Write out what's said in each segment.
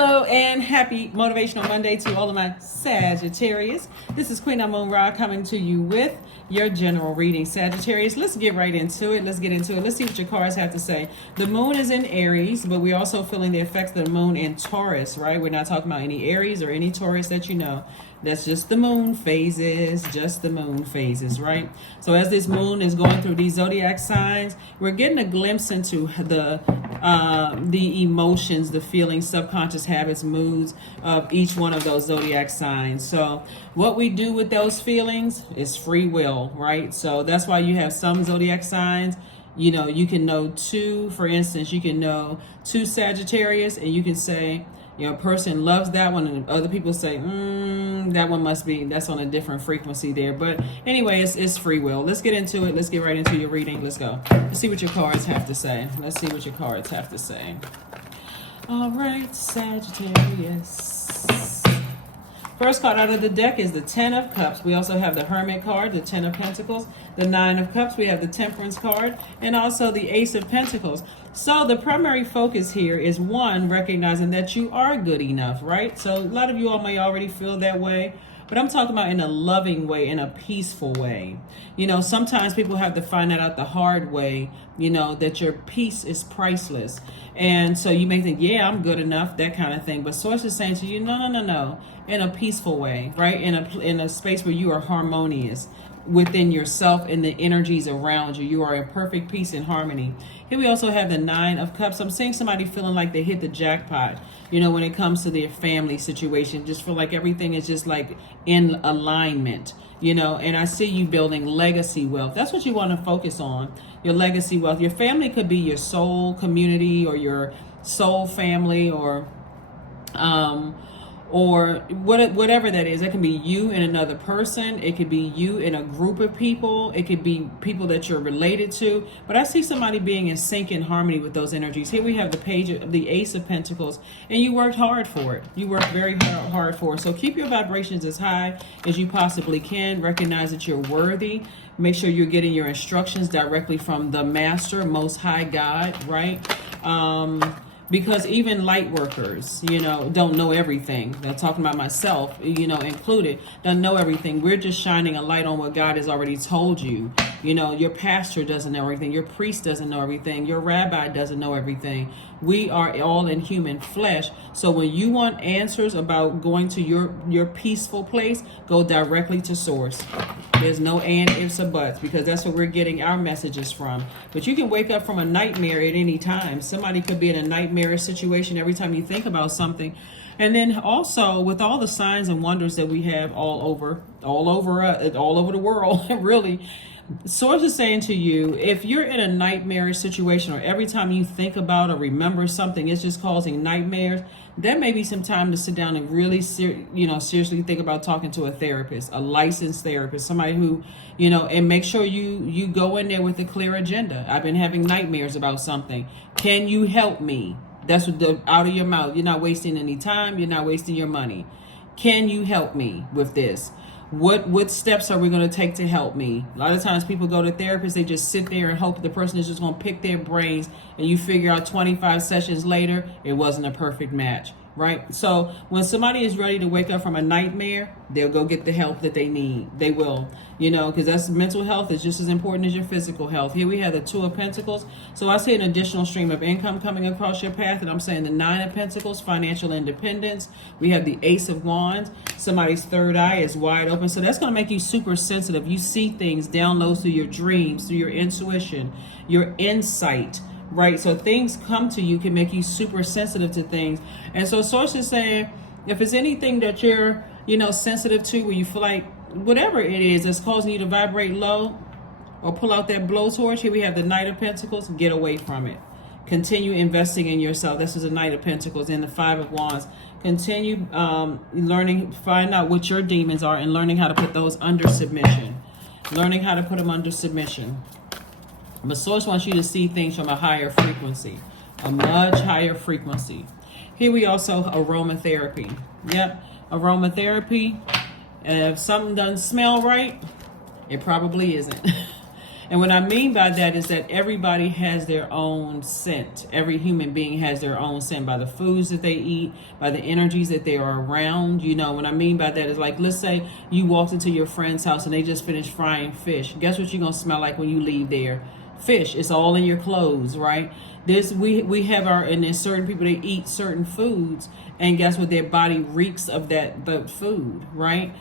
Hello and happy Motivational Monday to all of my Sagittarius. This is Queen Amun Ra coming to you with your general reading. Sagittarius, let's get right into it. Let's see what your cards have to say. The moon is in Aries, but we're also feeling the effects of the moon in Taurus, right? We're not talking about any Aries or any Taurus that you know. That's just the moon phases, right? So as this moon is going through these zodiac signs, we're getting a glimpse into the emotions, the feelings, subconscious habits, moods of each one of those zodiac signs. So what we do with those feelings is free will, right? So that's why you have some zodiac signs. You know, you can know two, for instance, you can know two Sagittarius and you can say, you know, a person loves that one, and other people say, that one that's on a different frequency there. But anyway, it's free will. Let's get into it. Let's get right into your reading. Let's go. Let's see what your cards have to say. All right, Sagittarius. First card out of the deck is the Ten of Cups. We also have the Hermit card, the Ten of Pentacles, the Nine of Cups. We have the Temperance card, and also the Ace of Pentacles. So the primary focus here is, one, recognizing that you are good enough, right? So a lot of you all may already feel that way, but I'm talking about in a loving way, in a peaceful way. You know, sometimes people have to find that out the hard way, you know, that your peace is priceless. And so you may think, yeah, I'm good enough, that kind of thing. But Source is saying to you, no, in a peaceful way, right? In a space where you are harmonious within yourself and the energies around you. You are in perfect peace and harmony. Here we also have the Nine of Cups. I'm seeing somebody feeling like they hit the jackpot, you know, when it comes to their family situation. Just feel like everything is just like in alignment, you know, and I see you building legacy wealth. That's what you want to focus on, your legacy wealth. Your family could be your soul community or your soul family or whatever that is. It can be you and another person. It could be you and a group of people. It could be people that you're related to. But I see somebody being in sync and harmony with those energies. Here we have the page of the Ace of Pentacles, and you worked hard for it. You worked very hard for it. So keep your vibrations as high as you possibly can. Recognize that you're worthy. Make sure you're getting your instructions directly from the Master, Most High God, right? Because even light workers, you know, don't know everything. I'm talking about myself, you know, included, don't know everything. We're just shining a light on what God has already told you. You know, your pastor doesn't know everything. Your priest doesn't know everything. Your rabbi doesn't know everything. We are all in human flesh. So when you want answers about going to your peaceful place, go directly to Source. There's no and, ifs, or buts, because that's where we're getting our messages from. But you can wake up from a nightmare at any time. Somebody could be in a nightmarish situation every time you think about something. And then also with all the signs and wonders that we have all over the world, really, Source is saying to you, if you're in a nightmarish situation or every time you think about or remember something, it's just causing nightmares, there may be some time to sit down and really seriously think about talking to a therapist, a licensed therapist, somebody who, you know, and make sure you go in there with a clear agenda. I've been having nightmares about something. Can you help me? That's what out of your mouth. You're not wasting any time. You're not wasting your money. Can you help me with this? What steps are we going to take to help me? A lot of times people go to therapists, they just sit there and hope the person is just going to pick their brains, and you figure out 25 sessions later, it wasn't a perfect match, right? So when somebody is ready to wake up from a nightmare, they'll go get the help that they need. They will, you know, because that's mental health is just as important as your physical health. Here we have the Two of Pentacles. So I see an additional stream of income coming across your path, and I'm saying the Nine of Pentacles, financial independence. We have the Ace of Wands. Somebody's third eye is wide open. So that's going to make you super sensitive. You see things, downloads through your dreams, through your intuition, your insight, right? So things come to you, can make you super sensitive to things. And so Source is saying, if it's anything that you're, you know, sensitive to, where you feel like whatever it is that's causing you to vibrate low or pull out that blowtorch, here we have the Knight of Pentacles. Get away from it. Continue investing in yourself. This is a Knight of Pentacles and the Five of Wands. Continue learning, find out what your demons are and learning how to put those under submission. Learning how to put them under submission. But Source wants you to see things from a higher frequency, a much higher frequency. Here we also aromatherapy. Yep, aromatherapy. And if something doesn't smell right, it probably isn't. And what I mean by that is that everybody has their own scent. Every human being has their own scent by the foods that they eat, by the energies that they are around. You know, what I mean by that is like, let's say you walked into your friend's house and they just finished frying fish. Guess what you're going to smell like when you leave there? Fish. It's all in your clothes, right? We have and there's certain people that eat certain foods, and guess what? Their body reeks of the food, right?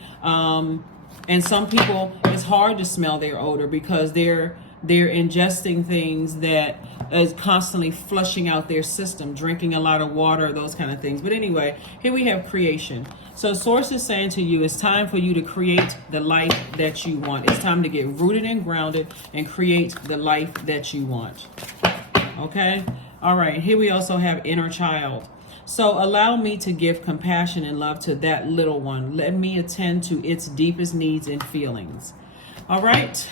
And some people, it's hard to smell their odor because they're ingesting things that is constantly flushing out their system, drinking a lot of water, those kind of things. But anyway, here we have creation. So Source is saying to you, it's time for you to create the life that you want. It's time to get rooted and grounded and create the life that you want. Okay? All right, here we also have inner child. So allow me to give compassion and love to that little one. Let me attend to its deepest needs and feelings. All right.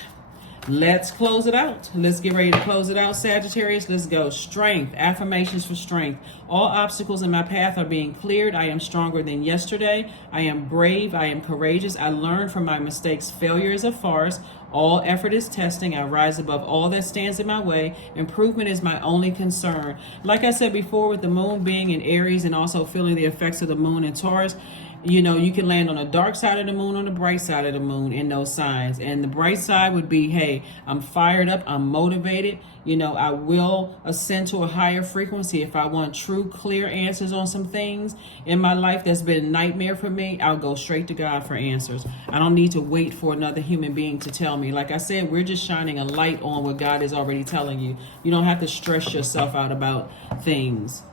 Let's close it out. Let's get ready to close it out, Sagittarius. Let's go. Strength. Affirmations for strength. All obstacles in my path are being cleared. I am stronger than yesterday. I am brave. I am courageous. I learn from my mistakes. Failure is a farce. All effort is testing. I rise above all that stands in my way. Improvement is my only concern. Like I said before, with the moon being in Aries and also feeling the effects of the moon in Taurus, you know, you can land on the dark side of the moon or the bright side of the moon in those signs. And the bright side would be, hey, I'm fired up, I'm motivated. You know, I will ascend to a higher frequency. If I want true, clear answers on some things in my life that's been a nightmare for me, I'll go straight to God for answers. I don't need to wait for another human being to tell me. Like I said, we're just shining a light on what God is already telling you. You don't have to stress yourself out about things.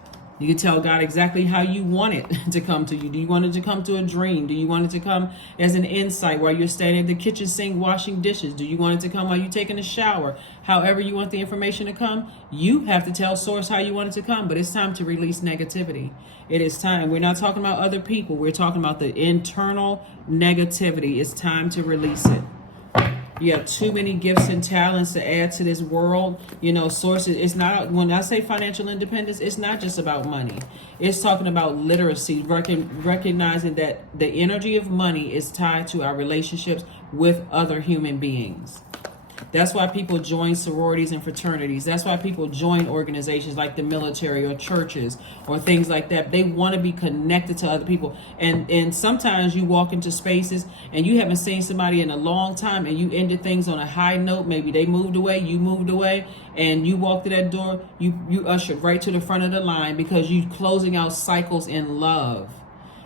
You can tell God exactly how you want it to come to you. Do you want it to come to a dream? Do you want it to come as an insight while you're standing at the kitchen sink washing dishes? Do you want it to come while you're taking a shower? However you want the information to come, you have to tell Source how you want it to come. But it's time to release negativity. It is time. We're not talking about other people. We're talking about the internal negativity. It's time to release it. You have too many gifts and talents to add to this world. You know, Sources, it's not, when I say financial independence, it's not just about money. It's talking about literacy, recognizing that the energy of money is tied to our relationships with other human beings. That's why people join sororities and fraternities. That's why people join organizations like the military or churches or things like that. They want to be connected to other people. And sometimes you walk into spaces and you haven't seen somebody in a long time and you ended things on a high note. Maybe they moved away, you moved away, and you walked to that door, you ushered right to the front of the line because you're closing out cycles in love.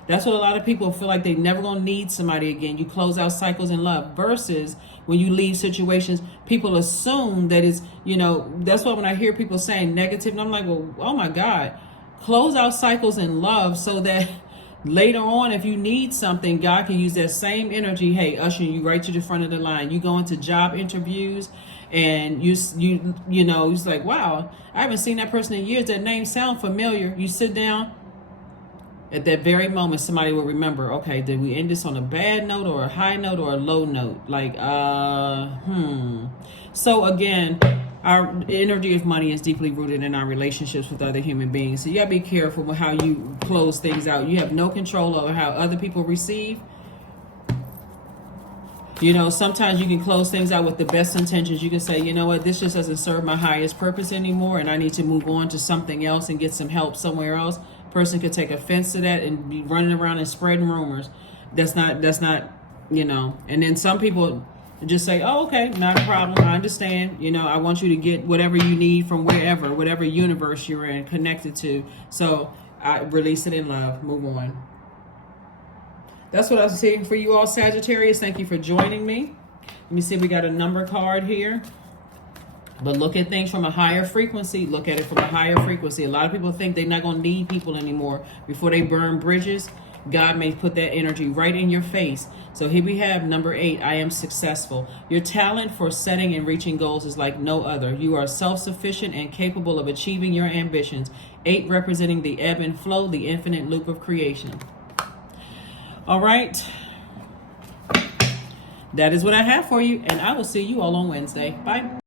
That's what a lot of people feel like they never gonna need somebody again. You close out cycles in love versus when you leave situations, people assume that it's, you know, that's why when I hear people saying negative, and I'm like, well, oh my God, close out cycles in love so that later on, if you need something, God can use that same energy. Hey, ushering you right to the front of the line. You go into job interviews and you know, it's like, wow, I haven't seen that person in years. That name sound familiar. You sit down. At that very moment, somebody will remember, okay, did we end this on a bad note or a high note or a low note? Like, So again, our energy of money is deeply rooted in our relationships with other human beings. So you gotta be careful with how you close things out. You have no control over how other people receive. You know, sometimes you can close things out with the best intentions. You can say, you know what, this just doesn't serve my highest purpose anymore, and I need to move on to something else and get some help somewhere else. Person could take offense to that and be running around and spreading rumors. That's not, you know. And then some people just say, oh, okay, not a problem. I understand. You know, I want you to get whatever you need from wherever, whatever universe you're in, connected to. So I release it in love. Move on. That's what I was saying for you all, Sagittarius. Thank you for joining me. Let me see if we got a number card here. But look at things from a higher frequency. Look at it from a higher frequency. A lot of people think they're not going to need people anymore before they burn bridges. God may put that energy right in your face. So here we have number 8. I am successful. Your talent for setting and reaching goals is like no other. You are self-sufficient and capable of achieving your ambitions. 8 representing the ebb and flow, the infinite loop of creation. All right. That is what I have for you. And I will see you all on Wednesday. Bye.